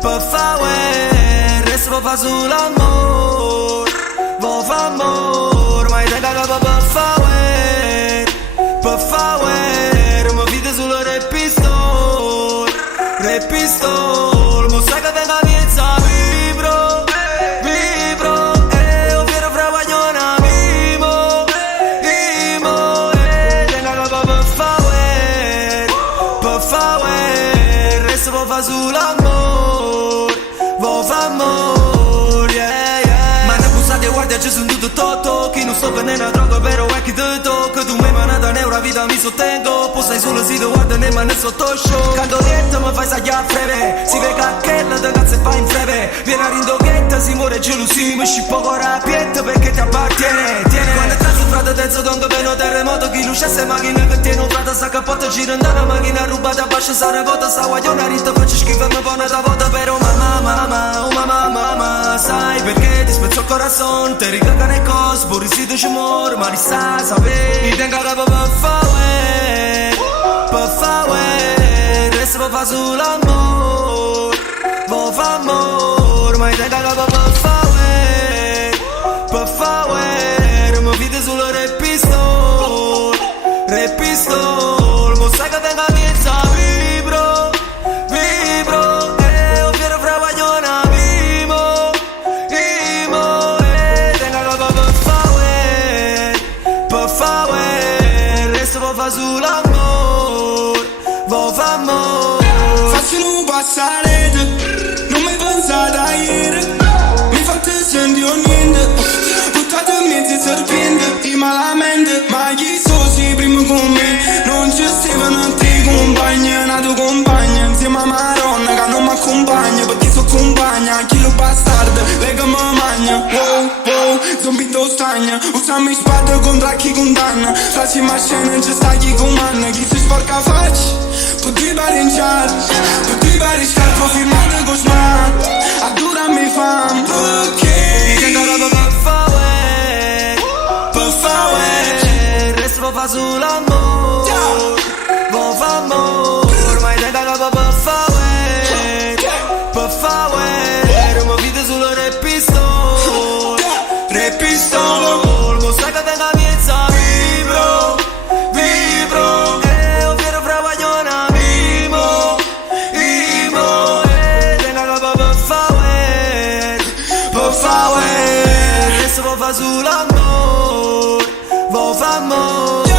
per favore, resto per fa sull'amor, vo fa amor, ma te caga per favore, mi vide sul rap pistol, mo sai che tenga miezza vibro, o fiero fra guagliona mimo, tenga per favore, resto per fa sull'amor, vo fa amor, yeah. Ma ne bussate guardia ci sono tutto toto, chi non sto venendo a droga però è chi te tocca, tu mi hai mandato una vita mi sostengo, poi stai sul sito guarda ne mani sotto show, canto detto mi fai saglia a breve, si vede cacchella da cazzo e fa in breve, viene a rindoghetta si muore gelosia, mi scippo ancora a pietto perché ti appartiene, tiene. Quando è su frate terzo donde veno terremoto, chi lucesse macchina che tiene un frate sa cappotto, gira da una macchina rubata a bascia saragota, sta guagliona ritta faccio schifo e mi pone da volta però mamma, sai perché ti spezzo il corazon, te ricaga nei cos, borrisito ci muore, ma li sa sapere, mi tenga capo per favore, resto per fa sull'amor, vo fa amor, ma te caga per favore, mi vide sul rap pistol, mo sai che tenga miezza vibro, o fiero fra guagliona mimo, tenga capo per favore, resto per fa sull'amor, vo fa amor. Faccio un passare, non mi pensate a ieri, mi fate sentire niente, buttate in mezzo serpente, di malamente, ma chi sosi prima con me, non ci stevano te compagni, una tua compagna, insieme a Maronna che non mi accompagna, perché so compagna, chi lo bastardo, lei che mi magna, wow, zombie do stagna, usami spada contro chi condanna, facciamo scena, ci sta chi comanda, chi si sporca faccia. Potrei pareggiare, potrei pareggiare, poi firmate con smart, a dura mi fam, ok. Mi tengo per favore, resto per fa sull'amor, vo fa amor, ma te caga per favore, mi vide sul rap pistol, mo sai che tenga miezza vibro, o fiero fra guagliona mimo, tenga capo per favore, resto per fa sull'amor, vo fa amor.